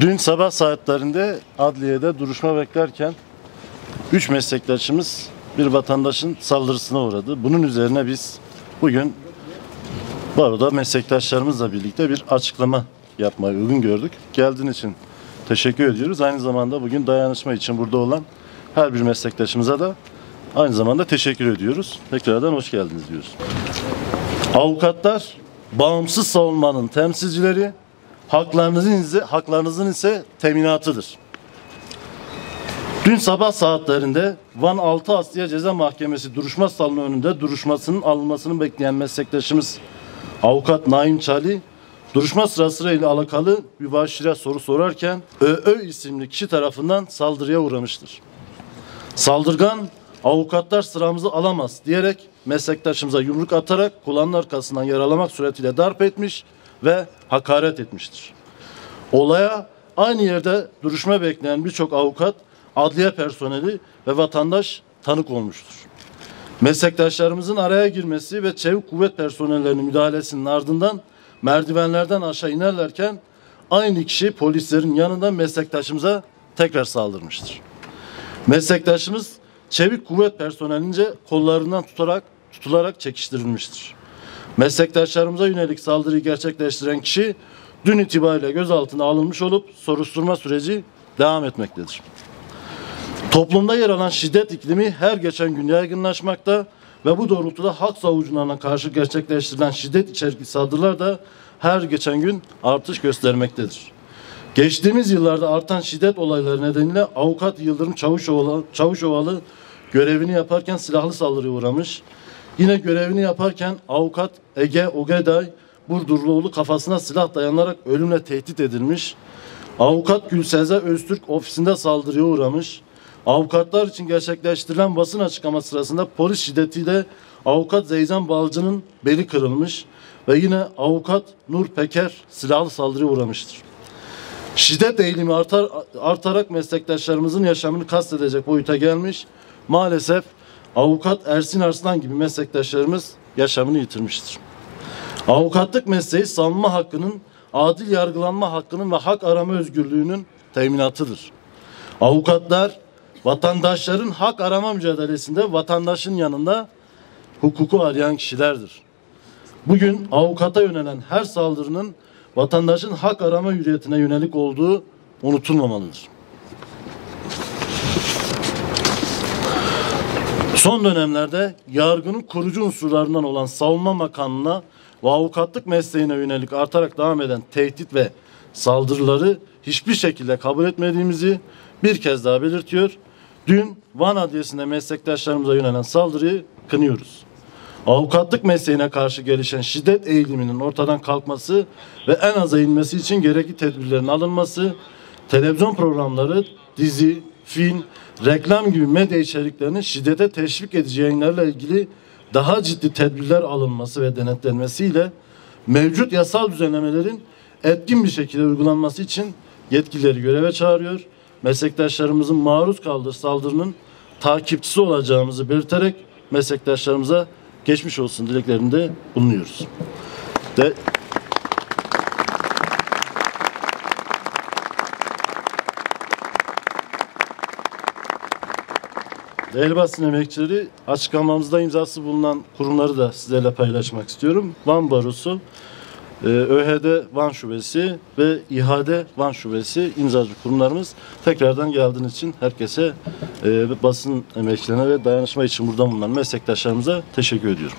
Dün sabah saatlerinde adliyede duruşma beklerken 3 meslektaşımız bir vatandaşın saldırısına uğradı. Bunun üzerine biz bugün baroda meslektaşlarımızla birlikte bir açıklama yapmayı uygun gördük. Geldiğiniz için teşekkür ediyoruz. Aynı zamanda bugün dayanışma için burada olan her bir meslektaşımıza da aynı zamanda teşekkür ediyoruz. Tekrardan hoş geldiniz diyoruz. Avukatlar bağımsız savunmanın temsilcileri, haklarınızın ise teminatıdır. Dün sabah saatlerinde Van 6 Asliye Ceza Mahkemesi duruşma salonu önünde duruşmasının alınmasını bekleyen meslektaşımız Avukat Naim Çali, duruşma sırasıyla alakalı mübaşire soru sorarken ÖÖ isimli kişi tarafından saldırıya uğramıştır. Saldırgan, avukatlar sıramızı alamaz diyerek meslektaşımıza yumruk atarak kulağının arkasından yaralamak suretiyle darp etmiş ve hakaret etmiştir. Olaya aynı yerde duruşma bekleyen birçok avukat, adliye personeli ve vatandaş tanık olmuştur. Meslektaşlarımızın araya girmesi ve çevik kuvvet personellerinin müdahalesinin ardından merdivenlerden aşağı inerlerken aynı kişi polislerin yanından meslektaşımıza tekrar saldırmıştır. Meslektaşımız çevik kuvvet personelince kollarından tutularak çekiştirilmiştir. Meslektaşlarımıza yönelik saldırıyı gerçekleştiren kişi dün itibariyle gözaltına alınmış olup soruşturma süreci devam etmektedir. Toplumda yer alan şiddet iklimi her geçen gün yaygınlaşmakta ve bu doğrultuda hak savunucularına karşı gerçekleştirilen şiddet içerikli saldırılar da her geçen gün artış göstermektedir. Geçtiğimiz yıllarda artan şiddet olayları nedeniyle avukat Yıldırım Çavuşovalı görevini yaparken silahlı saldırıya uğramış. Yine görevini yaparken avukat Ege Ogeday Burdurluoğlu kafasına silah dayanarak ölümle tehdit edilmiş. Avukat Gülsezer Öztürk ofisinde saldırıya uğramış. Avukatlar için gerçekleştirilen basın açıklaması sırasında polis şiddetiyle avukat Zeycan Balcı'nın beli kırılmış ve yine avukat Nur Peker silahlı saldırıya uğramıştır. Şiddet eğilimi artarak meslektaşlarımızın yaşamını kastedecek boyuta gelmiş. Maalesef avukat Ersin Arslan gibi meslektaşlarımız yaşamını yitirmiştir. Avukatlık mesleği savunma hakkının, adil yargılanma hakkının ve hak arama özgürlüğünün teminatıdır. Avukatlar vatandaşların hak arama mücadelesinde vatandaşın yanında hukuku arayan kişilerdir. Bugün avukata yönelen her saldırının vatandaşın hak arama hürriyetine yönelik olduğu unutulmamalıdır. Son dönemlerde yargının kurucu unsurlarından olan savunma makamına ve avukatlık mesleğine yönelik artarak devam eden tehdit ve saldırıları hiçbir şekilde kabul etmediğimizi bir kez daha belirtiyor. Dün Van Adliyesi'nde meslektaşlarımıza yönelen saldırıyı kınıyoruz. Avukatlık mesleğine karşı gelişen şiddet eğiliminin ortadan kalkması ve en aza inmesi için gerekli tedbirlerin alınması, televizyon programları, dizi, film, reklam gibi medya içeriklerinin şiddete teşvik edici yayınlarla ilgili daha ciddi tedbirler alınması ve denetlenmesiyle mevcut yasal düzenlemelerin etkin bir şekilde uygulanması için yetkilileri göreve çağırıyor. Meslektaşlarımızın maruz kaldığı saldırının takipçisi olacağımızı belirterek meslektaşlarımıza geçmiş olsun dileklerinde bulunuyoruz. Değerli basın emekçileri, açıklamamızda imzası bulunan kurumları da sizlerle paylaşmak istiyorum. Van Barosu, ÖHD Van Şubesi ve İHAD Van Şubesi imzacı kurumlarımız. Tekrardan geldiğiniz için herkese, basın emekçilerine ve dayanışma için burada bulunan meslektaşlarımıza teşekkür ediyorum.